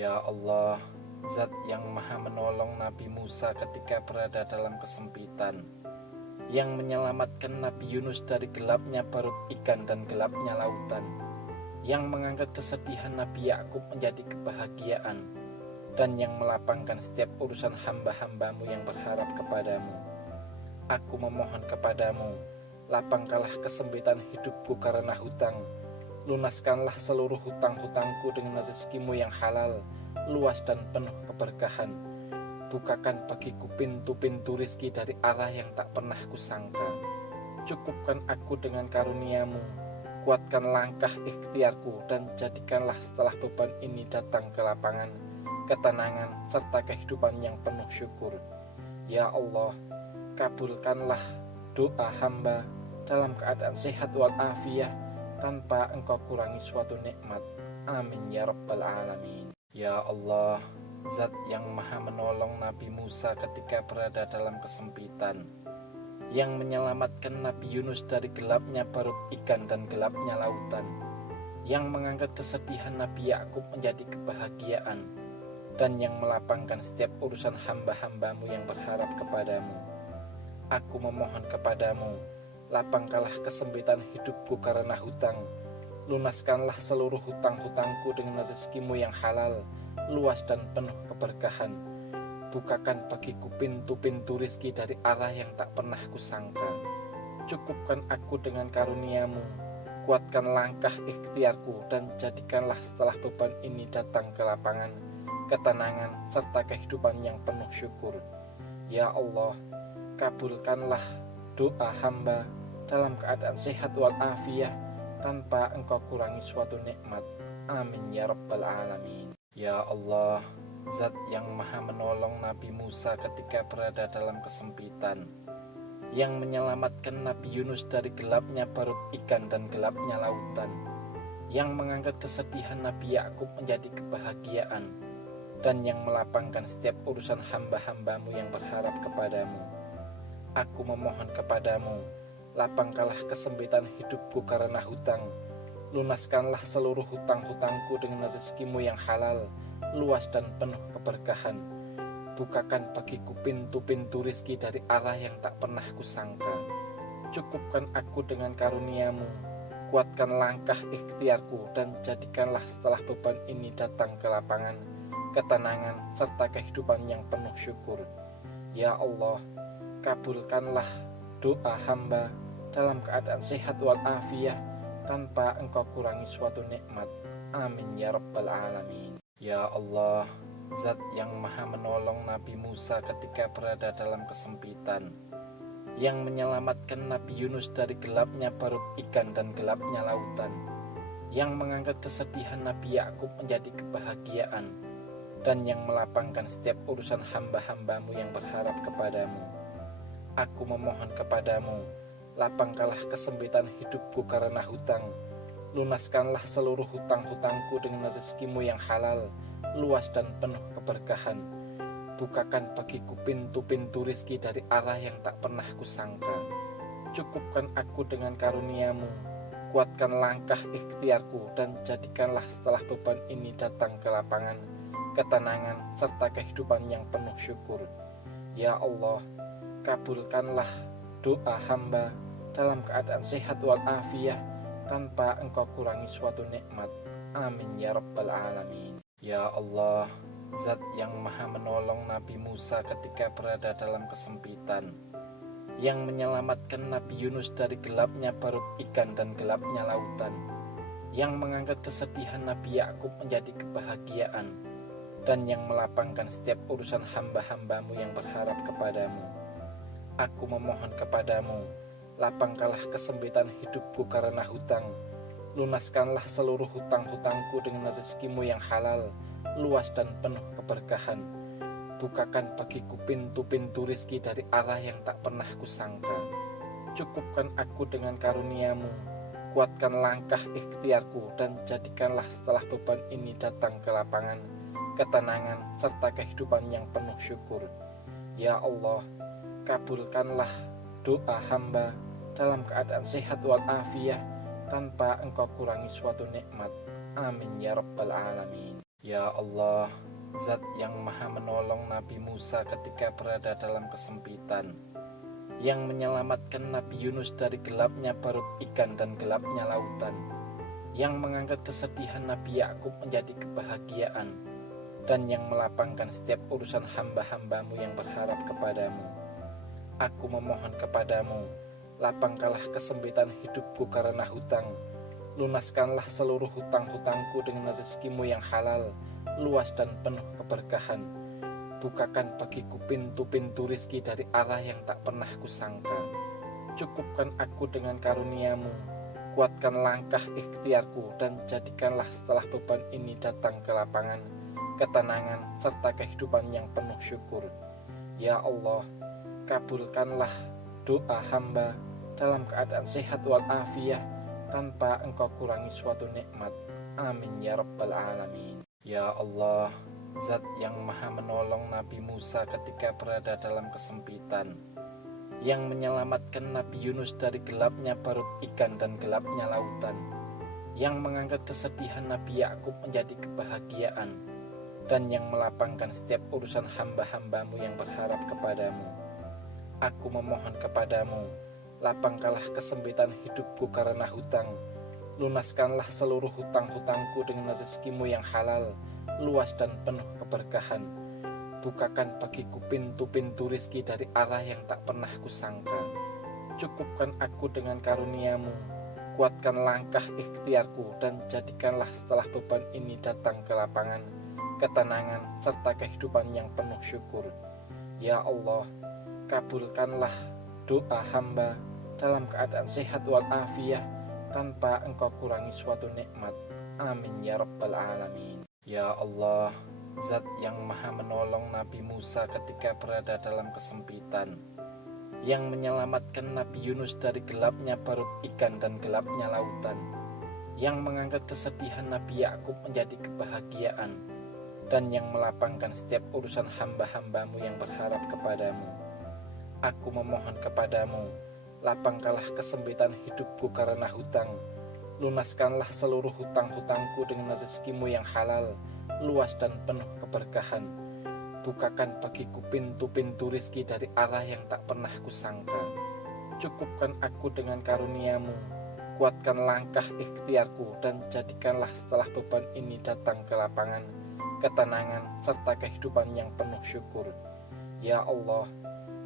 Ya Allah, Zat yang maha menolong Nabi Musa ketika berada dalam kesempitan, yang menyelamatkan Nabi Yunus dari gelapnya perut ikan dan gelapnya lautan, yang mengangkat kesedihan Nabi Yakub menjadi kebahagiaan, dan yang melapangkan setiap urusan hamba-hambamu yang berharap kepadamu. Aku memohon kepadamu, lapangkanlah kesempitan hidupku karena hutang. Lunaskanlah seluruh hutang-hutangku dengan rezekimu yang halal, luas dan penuh keberkahan. Bukakan bagiku pintu-pintu rizki dari arah yang tak pernah kusangka. Cukupkan aku dengan karuniamu, kuatkan langkah ikhtiarku, dan jadikanlah setelah beban ini datang ke lapangan, ketenangan, serta kehidupan yang penuh syukur. Ya Allah, kabulkanlah doa hamba dalam keadaan sehat walafiat, tanpa engkau kurangi suatu nikmat. Amin ya rabbal alamin. Ya Allah, Zat yang maha menolong Nabi Musa ketika berada dalam kesempitan, yang menyelamatkan Nabi Yunus dari gelapnya perut ikan dan gelapnya lautan, yang mengangkat kesedihan Nabi Yakub menjadi kebahagiaan, dan yang melapangkan setiap urusan hamba-hambamu yang berharap kepadamu. Aku memohon kepadamu, lapangkanlah kesempitan hidupku karena hutang. Lunaskanlah seluruh hutang-hutangku dengan rezekimu yang halal, luas dan penuh keberkahan. Bukakan bagiku pintu-pintu rizki dari arah yang tak pernah kusangka. Cukupkan aku dengan karuniamu, kuatkan langkah ikhtiarku, dan jadikanlah setelah beban ini datang ke lapangan, ketenangan, serta kehidupan yang penuh syukur. Ya Allah, kabulkanlah doa hamba dalam keadaan sehat walafiat, tanpa engkau kurangi suatu nikmat. Amin ya rabbal alamin. Ya Allah, Zat yang maha menolong Nabi Musa ketika berada dalam kesempitan, yang menyelamatkan Nabi Yunus dari gelapnya perut ikan dan gelapnya lautan, yang mengangkat kesedihan Nabi Yakub menjadi kebahagiaan, dan yang melapangkan setiap urusan hamba-hambamu yang berharap kepadamu. Aku memohon kepadamu, lapangkanlah kesempitan hidupku karena hutang. Lunaskanlah seluruh hutang-hutangku dengan rezekimu yang halal, luas dan penuh keberkahan. Bukakan bagiku pintu-pintu rizki dari arah yang tak pernah kusangka. Cukupkan aku dengan karuniamu, kuatkan langkah ikhtiarku, dan jadikanlah setelah beban ini datang ke lapangan, ketenangan, serta kehidupan yang penuh syukur. Ya Allah, kabulkanlah doa hamba dalam keadaan sehat walafiat, tanpa engkau kurangi suatu nikmat. Amin ya rabbal alamin. Ya Allah, Zat yang maha menolong Nabi Musa ketika berada dalam kesempitan, yang menyelamatkan Nabi Yunus dari gelapnya perut ikan dan gelapnya lautan, yang mengangkat kesedihan Nabi Yakub menjadi kebahagiaan, dan yang melapangkan setiap urusan hamba-hambamu yang berharap kepadamu. Aku memohon kepadamu, lapangkanlah kesempitan hidupku karena hutang. Lunaskanlah seluruh hutang-hutangku dengan rezekimu yang halal, luas dan penuh keberkahan. Bukakan bagiku pintu-pintu rizki dari arah yang tak pernah kusangka. Cukupkan aku dengan karuniamu, kuatkan langkah ikhtiarku, dan jadikanlah setelah beban ini datang ke lapangan, ketenangan, serta kehidupan yang penuh syukur. Ya Allah, kabulkanlah doa hamba dalam keadaan sehat walafiat, tanpa engkau kurangi suatu nikmat. Amin ya rabbal alamin. Ya Allah, Zat yang maha menolong Nabi Musa ketika berada dalam kesempitan, yang menyelamatkan Nabi Yunus dari gelapnya perut ikan dan gelapnya lautan, yang mengangkat kesedihan Nabi Yakub menjadi kebahagiaan, dan yang melapangkan setiap urusan hamba-hambamu yang berharap kepadamu. Aku memohon kepadamu, lapangkanlah kesempitan hidupku karena hutang. Lunaskanlah seluruh hutang-hutangku dengan rezekimu yang halal, luas dan penuh keberkahan. Bukakan bagiku pintu-pintu rizki dari arah yang tak pernah kusangka. Cukupkan aku dengan karuniamu, kuatkan langkah ikhtiarku, dan jadikanlah setelah beban ini datang ke lapangan, ketenangan, serta kehidupan yang penuh syukur. Ya Allah, kabulkanlah doa hamba dalam keadaan sehat walafiat, tanpa engkau kurangi suatu nikmat. Amin ya rabbal alamin. Ya Allah, Zat yang maha menolong Nabi Musa ketika berada dalam kesempitan, yang menyelamatkan Nabi Yunus dari gelapnya perut ikan dan gelapnya lautan, yang mengangkat kesedihan Nabi Yakub menjadi kebahagiaan, dan yang melapangkan setiap urusan hamba-hambamu yang berharap kepadamu. Aku memohon kepadamu, lapangkanlah kesempitan hidupku karena hutang. Lunaskanlah seluruh hutang-hutangku dengan rezekimu yang halal, luas dan penuh keberkahan. Bukakan bagiku pintu-pintu rizki dari arah yang tak pernah kusangka. Cukupkan aku dengan karuniamu, kuatkan langkah ikhtiarku, dan jadikanlah setelah beban ini datang ke lapangan, ketenangan, serta kehidupan yang penuh syukur. Ya Allah, kabulkanlah doa hamba dalam keadaan sehat walafiat, tanpa engkau kurangi suatu nikmat. Amin ya rabbal alamin. Ya Allah, Zat yang maha menolong Nabi Musa ketika berada dalam kesempitan, yang menyelamatkan Nabi Yunus dari gelapnya perut ikan dan gelapnya lautan, yang mengangkat kesedihan Nabi Yakub menjadi kebahagiaan, dan yang melapangkan setiap urusan hamba-hambamu yang berharap kepadamu. Aku memohon kepadamu, lapangkanlah kesempitan hidupku karena hutang. Lunaskanlah seluruh hutang-hutangku dengan rezekimu yang halal, luas dan penuh keberkahan. Bukakan bagiku pintu-pintu rizki dari arah yang tak pernah kusangka. Cukupkan aku dengan karuniamu, kuatkan langkah ikhtiarku, dan jadikanlah setelah beban ini datang ke lapangan, ketenangan, serta kehidupan yang penuh syukur. Ya Allah, kabulkanlah doa hamba dalam keadaan sehat walafiat, tanpa engkau kurangi suatu nikmat. Amin ya rabbal alamin. Ya Allah, Zat yang maha menolong Nabi Musa ketika berada dalam kesempitan, yang menyelamatkan Nabi Yunus dari gelapnya perut ikan dan gelapnya lautan, yang mengangkat kesedihan Nabi Yakub menjadi kebahagiaan, dan yang melapangkan setiap urusan hamba-hambamu yang berharap kepadamu. Aku memohon kepadamu, lapangkanlah kesempitan hidupku karena hutang. Lunaskanlah seluruh hutang-hutangku dengan rezekimu yang halal, luas dan penuh keberkahan. Bukakan bagiku pintu-pintu rizki dari arah yang tak pernah kusangka. Cukupkan aku dengan karuniamu, kuatkan langkah ikhtiarku, dan jadikanlah setelah beban ini datang ke lapangan, ketenangan, serta kehidupan yang penuh syukur. Ya Allah,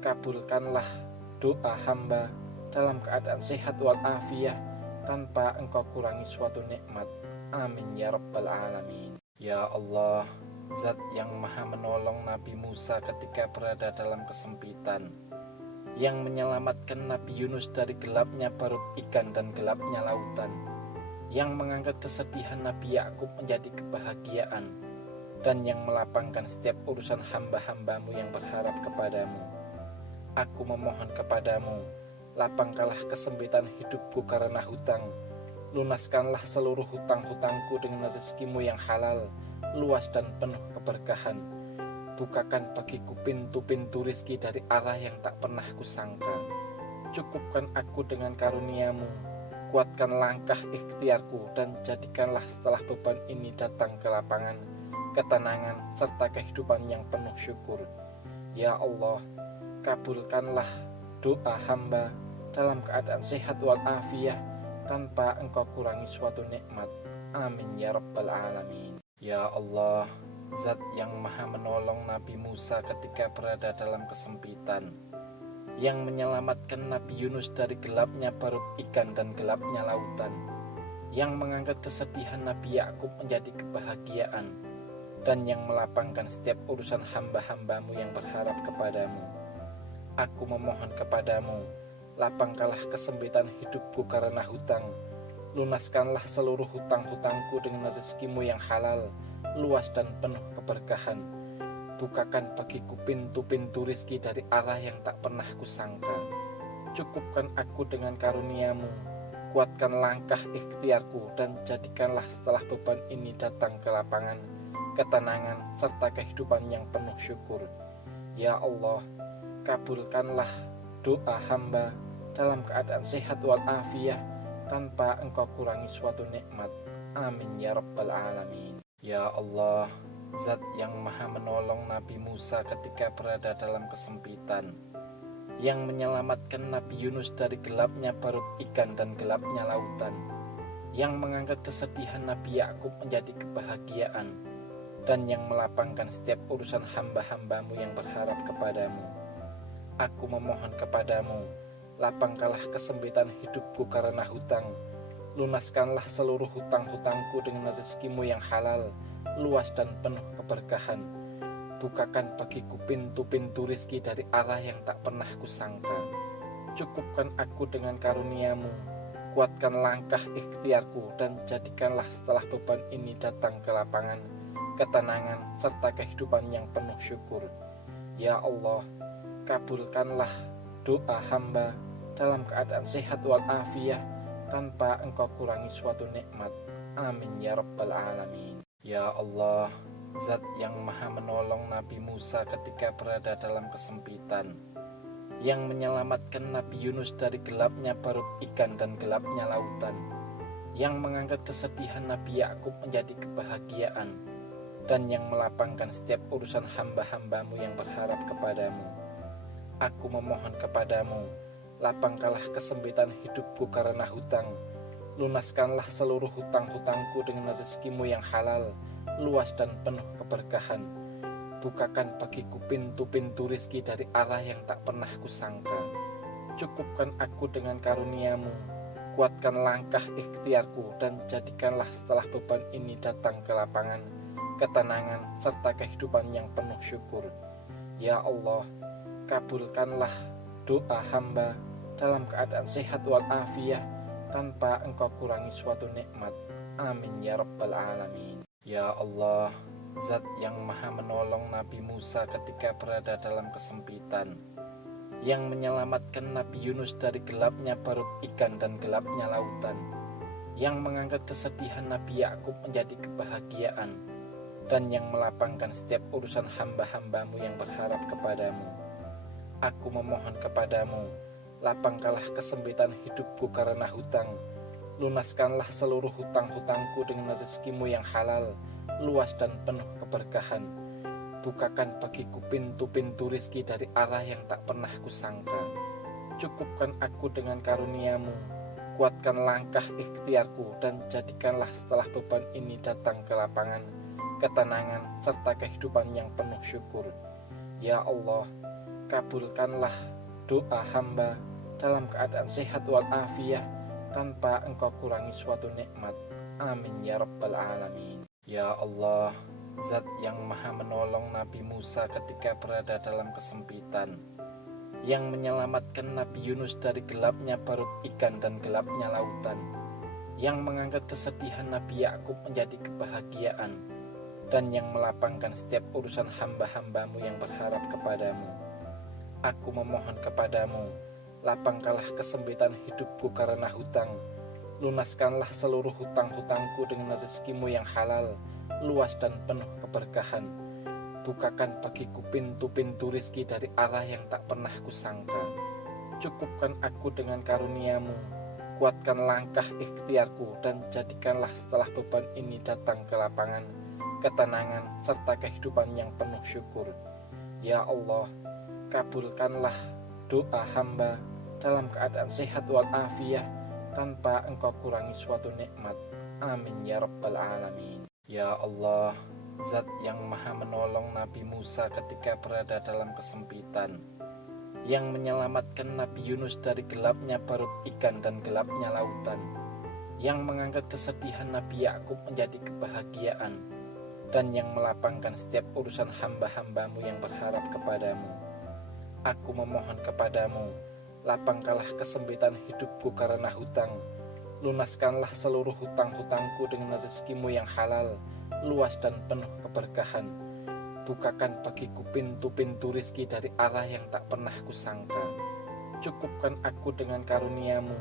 kabulkanlah doa hamba dalam keadaan sehat walafiat, tanpa engkau kurangi suatu nikmat. Amin ya rabbal alamin. Ya Allah, Zat yang maha menolong Nabi Musa ketika berada dalam kesempitan, yang menyelamatkan Nabi Yunus dari gelapnya perut ikan dan gelapnya lautan, yang mengangkat kesedihan Nabi Yakub menjadi kebahagiaan, dan yang melapangkan setiap urusan hamba-hambamu yang berharap kepadamu. Aku memohon kepadamu, lapangkanlah kesempitan hidupku karena hutang. Lunaskanlah seluruh hutang-hutangku dengan rezekimu yang halal, luas dan penuh keberkahan. Bukakan bagiku pintu-pintu rizki dari arah yang tak pernah kusangka. Cukupkan aku dengan karuniamu, kuatkan langkah ikhtiarku, dan jadikanlah setelah beban ini datang ke lapangan, ketenangan, serta kehidupan yang penuh syukur. Ya Allah, kabulkanlah doa hamba dalam keadaan sehat walafiat, tanpa engkau kurangi suatu nikmat. Amin ya rabbal alamin. Ya Allah, Zat yang maha menolong Nabi Musa ketika berada dalam kesempitan, yang menyelamatkan Nabi Yunus dari gelapnya perut ikan dan gelapnya lautan, yang mengangkat kesedihan Nabi Yakub menjadi kebahagiaan, dan yang melapangkan setiap urusan hamba-hambamu yang berharap kepadamu. Aku memohon kepadamu, lapangkanlah kesempitan hidupku karena hutang. Lunaskanlah seluruh hutang-hutangku dengan rezekimu yang halal, luas dan penuh keberkahan. Bukakan bagiku pintu-pintu rizki dari arah yang tak pernah kusangka. Cukupkan aku dengan karuniamu, kuatkan langkah ikhtiarku, dan jadikanlah setelah beban ini datang ke lapangan, ketenangan, serta kehidupan yang penuh syukur. Ya Allah, kabulkanlah doa hamba dalam keadaan sehat walafiat, tanpa engkau kurangi suatu nikmat. Amin ya rabbal alamin. Ya Allah, Zat yang maha menolong Nabi Musa ketika berada dalam kesempitan, yang menyelamatkan Nabi Yunus dari gelapnya perut ikan dan gelapnya lautan, yang mengangkat kesedihan Nabi Yakub menjadi kebahagiaan, dan yang melapangkan setiap urusan hamba-hambamu yang berharap kepadamu. Aku memohon kepadamu, lapangkanlah kesempitan hidupku karena hutang, lunaskanlah seluruh hutang-hutangku dengan rezekimu yang halal, luas dan penuh keberkahan. Bukakan bagiku pintu-pintu rizki dari arah yang tak pernah kusangka. Cukupkan aku dengan karuniamu, kuatkan langkah ikhtiarku, dan jadikanlah setelah beban ini datang ke lapangan, ketenangan, serta kehidupan yang penuh syukur. Ya Allah, kabulkanlah doa hamba dalam keadaan sehat walafiat tanpa engkau kurangi suatu nikmat. Amin ya rabbal alamin. Ya Allah, Zat yang maha menolong Nabi Musa ketika berada dalam kesempitan, yang menyelamatkan Nabi Yunus dari gelapnya perut ikan dan gelapnya lautan, yang mengangkat kesedihan Nabi Yakub menjadi kebahagiaan, dan yang melapangkan setiap urusan hamba-hambamu yang berharap kepadamu. Aku memohon kepadamu, lapangkanlah kesempitan hidupku karena hutang, lunaskanlah seluruh hutang-hutangku dengan rezekimu yang halal, luas dan penuh keberkahan. Bukakan bagiku pintu-pintu rizki dari arah yang tak pernah kusangka. Cukupkan aku dengan karuniamu, kuatkan langkah ikhtiarku, dan jadikanlah setelah beban ini datang ke lapangan, ketenangan, serta kehidupan yang penuh syukur. Ya Allah, kabulkanlah doa hamba dalam keadaan sehat walafiat tanpa engkau kurangi suatu nikmat. Amin ya rabbal alamin. Ya Allah, Zat yang maha menolong Nabi Musa ketika berada dalam kesempitan, yang menyelamatkan Nabi Yunus dari gelapnya perut ikan dan gelapnya lautan, yang mengangkat kesedihan Nabi Yakub menjadi kebahagiaan, dan yang melapangkan setiap urusan hamba-hambamu yang berharap kepadamu. Aku memohon kepadamu, lapangkanlah kesempitan hidupku karena hutang, lunaskanlah seluruh hutang-hutangku dengan rezekimu yang halal, luas dan penuh keberkahan. Bukakan bagiku pintu-pintu rizki dari arah yang tak pernah kusangka. Cukupkan aku dengan karuniamu, kuatkan langkah ikhtiarku, dan jadikanlah setelah beban ini datang ke lapangan, ketenangan, serta kehidupan yang penuh syukur. Ya Allah, kabulkanlah doa hamba dalam keadaan sehat walafiat tanpa engkau kurangi suatu nikmat. Amin ya rabbal alamin. Ya Allah, Zat yang maha menolong Nabi Musa ketika berada dalam kesempitan, yang menyelamatkan Nabi Yunus dari gelapnya perut ikan dan gelapnya lautan, yang mengangkat kesedihan Nabi Yakub menjadi kebahagiaan, dan yang melapangkan setiap urusan hamba-hambamu yang berharap kepadamu. Aku memohon kepadamu, lapangkanlah kesempitan hidupku karena hutang, lunaskanlah seluruh hutang-hutangku dengan rezekimu yang halal, luas dan penuh keberkahan. Bukakan bagiku pintu-pintu rizki dari arah yang tak pernah kusangka. Cukupkan aku dengan karuniamu, kuatkan langkah ikhtiarku, dan jadikanlah setelah beban ini datang ke lapangan, ketenangan, serta kehidupan yang penuh syukur. Ya Allah, kabulkanlah doa hamba dalam keadaan sehat walafiat tanpa engkau kurangi suatu nikmat. Amin ya rabbal alamin. Ya Allah, Zat yang maha menolong Nabi Musa ketika berada dalam kesempitan, yang menyelamatkan Nabi Yunus dari gelapnya perut ikan dan gelapnya lautan, yang mengangkat kesedihan Nabi Yakub menjadi kebahagiaan, dan yang melapangkan setiap urusan hamba-hambamu yang berharap kepadamu. Aku memohon kepadamu, lapangkanlah kesempitan hidupku karena hutang, lunaskanlah seluruh hutang-hutangku dengan rezekimu yang halal, luas dan penuh keberkahan. Bukakan bagiku pintu-pintu rizki dari arah yang tak pernah kusangka. Cukupkan aku dengan karuniamu,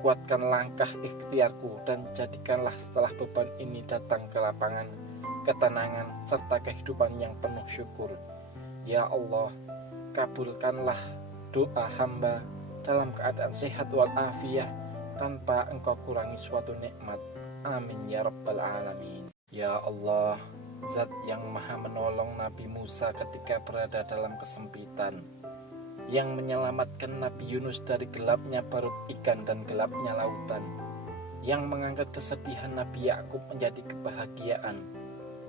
kuatkan langkah ikhtiarku, dan jadikanlah setelah beban ini datang ke lapangan, ketenangan, serta kehidupan yang penuh syukur. Ya Allah, kabulkanlah doa hamba dalam keadaan sehat walafiat tanpa engkau kurangi suatu nikmat. Amin ya rabbal alamin. Ya Allah, Zat yang maha menolong Nabi Musa ketika berada dalam kesempitan, yang menyelamatkan Nabi Yunus dari gelapnya perut ikan dan gelapnya lautan, yang mengangkat kesedihan Nabi Yakub menjadi kebahagiaan,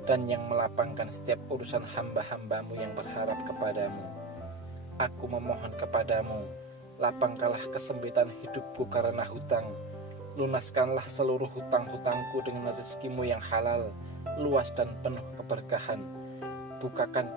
dan yang melapangkan setiap urusan hamba-hambamu yang berharap kepadamu. Aku memohon kepadamu, lapangkanlah kesempitan hidupku karena hutang, lunaskanlah seluruh hutang-hutangku dengan rezekimu yang halal, luas dan penuh keberkahan. Bukakan